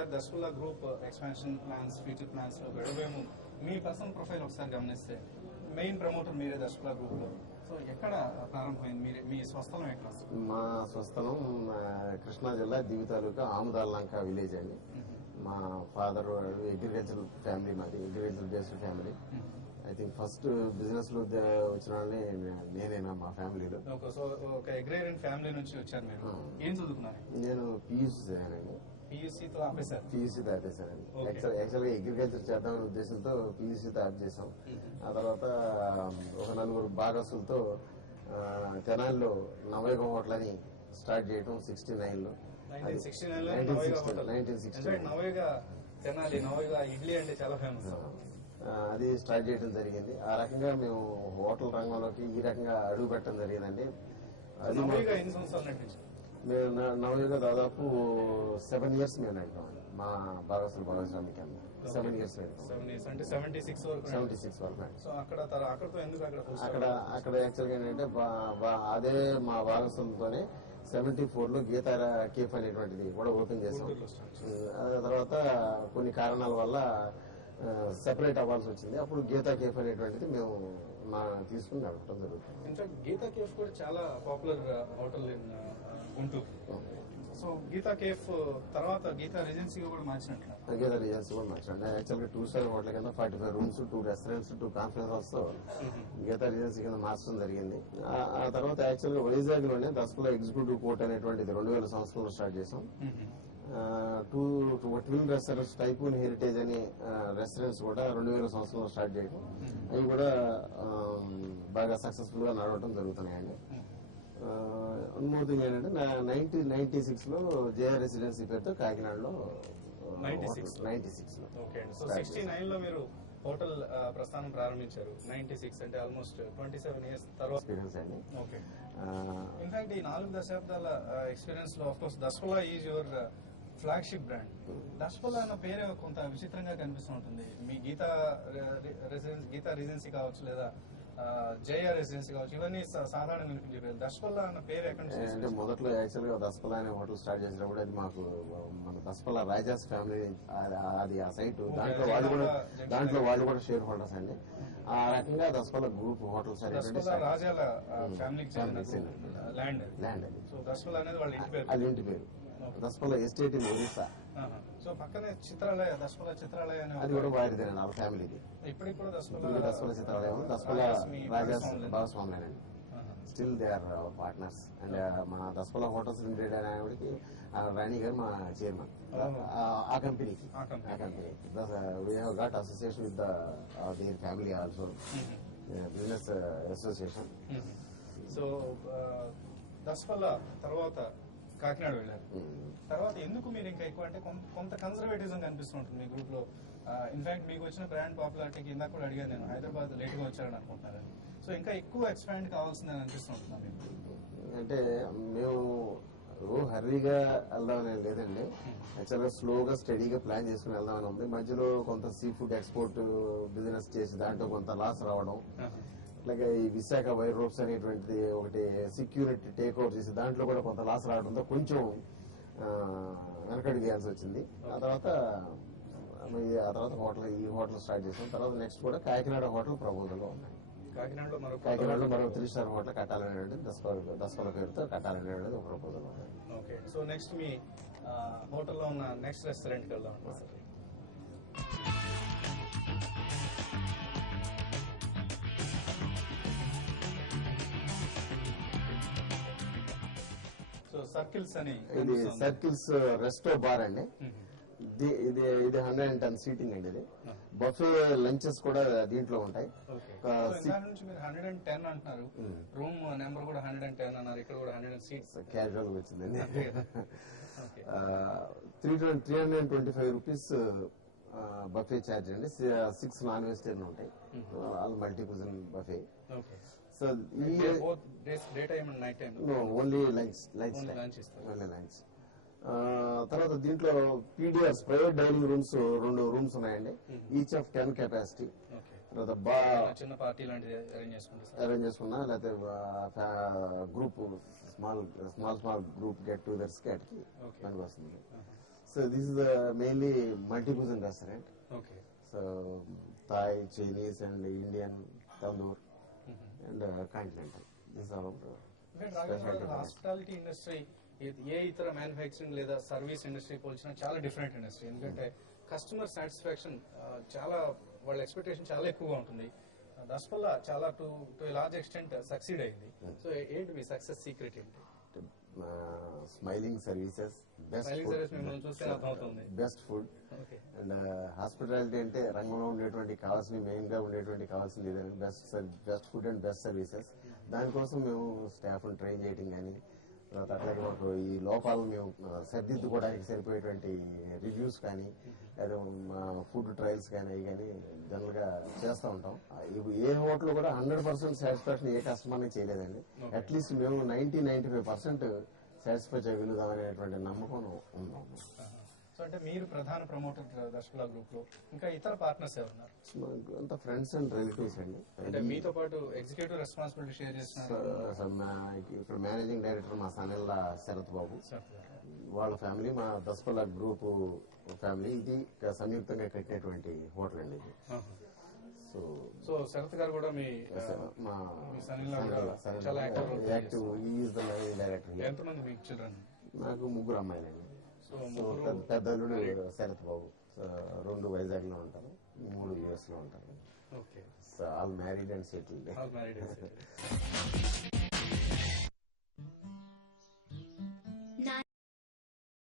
ఒకసారి Daspalla group expansion plans, future plans లో గడవేమో మీ పర్సనల్ ప్రొఫైల్ ఒకసారి గమనిస్తే మెయిన్ ప్రమోటర్ మీరే దస్ఫుల్లా గ్రూప్ లో. సో ఎక్కడ ప్రారంభమైంది మీరే, మీ స్వస్థలం ఎక్కడ? మా స్వస్థలం కృష్ణా జిల్లా దివి తాలూకా ఆముదాలంక విలేజ్ అండి. మా ఫాదర్ అగ్రికల్చర్ ఫ్యామిలీ, మాది agriculture based family. I think first business లో వచ్చిన వాళ్ళని నేనేనా మా ఫ్యామిలీలో. ఒక అగ్రేరియన్ ఫ్యామిలీ నుంచి వచ్చారు మీరు. ఏం చదువుకున్నారు? నేను పియూసీ చదివానండి. పియూసీతో ఆపేశారండి. యాక్చువల్ గా అగ్రికల్చర్ చేద్దామనే ఉద్దేశంతో పియూసీతో ఆప్ చేసాం. ఆ తర్వాత ఒక నలుగురు భాగస్తులతో తెనాలిలో నవయుగం హోటల్ అని స్టార్ట్ చేయడం 69 లో. 1969 నవయుగ తెనాలి, నవయుగ ఇడ్లీ అంటే చాలా ఫేమస్. అది స్టార్ట్ చేయడం జరిగింది. ఆ రకంగా మేము హోటల్ రంగంలోకి ఈ రకంగా అడుగు పెట్టడం జరిగిందండి. అది మేము నవయుగ దాదాపు 7 years మేము నడిపామండి. మా భాగస్వామి భాగస్వామికి 7 years అంటే 76 వరకు. అక్కడ యాక్చువల్గా ఏంటంటే అదే మా భాగస్వామితోనే 74 లో గీతా కేఫ్ అనేటువంటిది కూడా ఓపెన్ చేసాం. ఆ తర్వాత కొన్ని కారణాల వల్ల సెపరేట్ అవ్వాల్సి వచ్చింది. అప్పుడు గీతా కేఫ్ అనేటువంటిది మేము తీసుకుని నడపడం జరుగుతుంది. ఇన్ఫాక్ట్ గీతా కేఫ్ కూడా చాలా popular hotel in Guntur. So Geetha cafe తర్వాత గీతా రెజెన్సీ కూడా మార్చినట్లు. గీతా రెజెన్సీ కూడా మార్చండి. యాక్చువల్గా 2-star హోటల్ కింద 45 rooms, 2 restaurants, 2 కాన్ఫరెన్స్ హాల్స్ తో గీతా రెజెన్సీ కింద మార్చడం జరిగింది. ఆ తర్వాత యాక్చువల్గా వైజాగ్ లోనే దస్ఫుల్లా ఎగ్జిక్యూటివ్ కోర్ట్ అనేటువంటిది 2000 సంవత్సరంలో స్టార్ట్ చేసాం. 2 ట్విన్ రెస్టారెంట్స్, టైపూన్ హెరిటేజ్ అనే రెస్టారెంట్స్ కూడా 2000 సంవత్సరంలో స్టార్ట్ చేయడం, అవి కూడా బాగా సక్సెస్ఫుల్ గా నడవడం జరుగుతున్నాయండి. అనుమతి ఏంటంటే 1996 లో జేఆర్ రెసిడెన్సీ పేరుతో కాకినాడలో 96 లో 69 లో మీరు హోటల్ ప్రస్థానం ప్రారంభించారు. 96 అంటే ఆల్మోస్ట్ 27 years తర్వాత ఎక్స్పీరియన్స్ అండి. ఇన్ఫాక్ట్ ఈ 4 దశాబ్దాల ఎక్స్పీరియన్స్ లో of course Daspalla is your flagship brand. Daspalla అన్న పేరే కొంత విచిత్రంగా కనిపిస్తూ ఉంటుంది. మీ గీతా రెసిడెన్సీ కావచ్చు, లేదా జేఆర్ రెసిడెన్సీ కావచ్చు, ఇవన్నీ సాధారణ వినిపించే పేరు. దస్ఫుల్లా అన్న పేరు ఎక్కడి నుంచి? అంటే మొదట్లో యాక్చువల్ గా దస్ఫుల్లా అనే హోటల్ స్టార్ట్ చేసినప్పుడు అది మాకు మన దస్ఫుల్లా రాజాస్ ఫ్యామిలీ, అది ఆ సైట్, దాంట్లో వాళ్ళు కూడా షేర్ హోల్డర్స్ అండి. ఆ రకంగా దస్ఫుల్లా గ్రూప్ హోటల్స్ రాజాల ఫ్యామిలీకి ల్యాండ్ అది. సో దస్ఫుల్లా అనేది వాళ్ళ ఇంటి పేరు. అది ఇంటి పేరు. దస్ఫుల్లా ఎస్టేట్ ఇన్ ఒరిస్సా. సో పక్కనే చిత్రాలయ, దస్ఫుల్లా చిత్రాలయ అది కూడా వారిదేనండి, వాళ్ళ ఫ్యామిలీది. ఇప్పటికి కూడా దస్ఫుల్లా చిత్రాలయం, దస్ఫుల్లా రాజాస్ భాగస్వాములేనండి. Still they are partners. And మన దస్ఫుల్లా హోటల్స్ లిమిటెడ్ అనేవాడికి రాణి గారు మా చైర్మన్. ఆ కంపెనీకి we have got association with their family also, business association. So Daspalla తర్వాత కాకినాడ వెళ్ళారు. తర్వాత ఎందుకు మీరు ఇంకా ఎక్కువ అంటే కొంత కన్సర్వేటిజం కనిపిస్తుంటుంది మీ గ్రూప్ లో. ఇన్ఫాక్ట్ మీకు వచ్చిన బ్రాండ్ పాపులారిటీకి ఇందాక కూడా అడిగాను నేను, హైదరాబాద్ లేట్ గా వచ్చారని అనుకుంటున్నారని. సో ఇంకా ఎక్కువ ఎక్స్పాండ్ కావాల్సిందని అనిపిస్తుంటున్నాను మీకు. అంటే మేము హర్రీగా వెళ్దామని లేదండి. యాక్చువల్గా స్లోగా స్టడీగా ప్లాన్ చేసుకుని వెళ్దామని ఉంది. మధ్యలో కొంత సీ ఫుడ్ ఎక్స్పోర్ట్ బిజినెస్ చేసి దాంట్లో కొంత లాస్ రావడం, అట్లాగే ఈ విశాఖ వైర్ రోప్స్ అనేటువంటిది ఒకటి సెక్యూరిటీ టేక్ ఓవర్ చేసి దాంట్లో కూడా కొంత లాస్ రావడంతో కొంచెం వెనకడుగు వేయాల్సి వచ్చింది. ఆ తర్వాత ఈ హోటల్ స్టార్ట్ చేసాం. తర్వాత నెక్స్ట్ కూడా కాకినాడ హోటల్ ప్రపోజల్ లో ఉన్నాయి. కాకినాడలో మరో 3-star హోటల్ కట్టాలనేది దస్ఫుల్లా పేరుతో కట్టాలనేది ఒక ప్రపోజల్ ఉంది. ఓకే, సో నెక్స్ట్ మీ హోటల్లో ఉన్న నెక్స్ట్ రెస్టారెంట్ కి వెళ్దాం. సో సర్కిల్స్ అని, ఇది సర్కిల్స్ రెస్టో బార్ అండి. ఇది 110 సీటింగ్ అండి. ఇది బఫే లంచెస్ కూడా దీంట్లో ఉంటాయి. 110 అంటున్నారు, రూమ్ నెంబర్ కూడా 110 అన్నారు, ఇక్కడ కూడా 100 సీట్స్ క్యాజువల్ వచ్చిందండి. 325 రూపీస్ బఫే ఛార్జ్ అండి. 6 నాన్ వెజిటేరియన్ ఉంటాయి, all multi cuisine buffet. So only lunch. తర్వాత దీంట్లో PDS private dining rooms 2 rooms ఉన్నాయండి, ఈచ్ ఆఫ్ 10 కెపాసిటీ. తర్వాత చిన్న పార్టీ లాంటిది అరేంజ్ చేసుకున్నా, లేకపోతే group small group get togethers కి పనికి వస్తుంది. So this is mainly multi-cuisine restaurant. Okay. So Thai, Chinese, and Indian, tandoor, and continental. These are all specialty. Hospitality industry ఏ ఇతర మ్యానుఫ్యాక్చరింగ్ లేదా సర్వీస్ ఇండస్ట్రీ పోల్చినా చాలా డిఫరెంట్ ఇండస్ట్రీ. ఎందుకంటే customer satisfaction చాలా, వాళ్ళ ఎక్స్పెక్టేషన్ చాలా ఎక్కువగా ఉంటుంది. దస్పల్లా చాలా టు లార్జ్ ఎక్స్టెంట్ సక్సీడ్ అయింది. సో ఏంటి మీ సక్సెస్ సీక్రెట్ ఏంటి? Smiling services, best food and hospitality అంటే రంగంలో ఉండేటువంటి కావాల్సిన మెయిన్ గా ఉండేటువంటి కావాల్సింది ఏదైనా best food and best services. దానికోసం మేము స్టాఫ్ ట్రైన్ చేయడం కానీ, తర్వాత అట్లాగే మాకు ఈ లోపాలు మేము సరిదిద్దుకోవడానికి సరిపోయేటువంటి రివ్యూస్ కానీ, లేదా ఫుడ్ ట్రయల్స్ కానీ అవి కానీ జనరల్ గా చేస్తూ ఉంటాం. ఏ హోటల్ కూడా 100% సాటిస్ఫాక్షన్ ఏ కస్టమర్ని చేయలేదండి. అట్లీస్ట్ మేము 90-95% సాటిస్ఫై చేయగలుగుతాం అనేటువంటి నమ్మకం ఉందాం. సో అంటే మీరు ప్రధాన ప్రమోటర్ దస్పల్లా గ్రూప్ లో, ఇంకా ఇతర పార్ట్నర్స్ ఎవరున్నారు? అంత ఫ్రెండ్స్ అండ్ రిలేటివ్స్ అండి. అంటే మీతో పాటు ఎగ్జిక్యూటివ్ రెస్పాన్సిబిలిటీ షేర్ చేస్తున్నారు. ఇక్కడ మేనేజింగ్ డైరెక్టర్ మా సనెల్ల శరత్ బాబు, వాళ్ళ ఫ్యామిలీ, మా దస్పల్లా గ్రూప్ ఫ్యామిలీ. ఇది సంయుక్తంగా కట్టినటువంటి హోటల్ అండి ఇది. సో శరత్ గారు కూడా మీ చాలా active. Is the managing director. ఎంతమంది మీకు చిల్డ్రన్? నాకు 3 అమ్మాయిలండి. పెద్దలుడు శరత్ బాబు 2 వైజాగ్ లో ఉంటారు, 3 US లో ఉంటారు. All married and settled.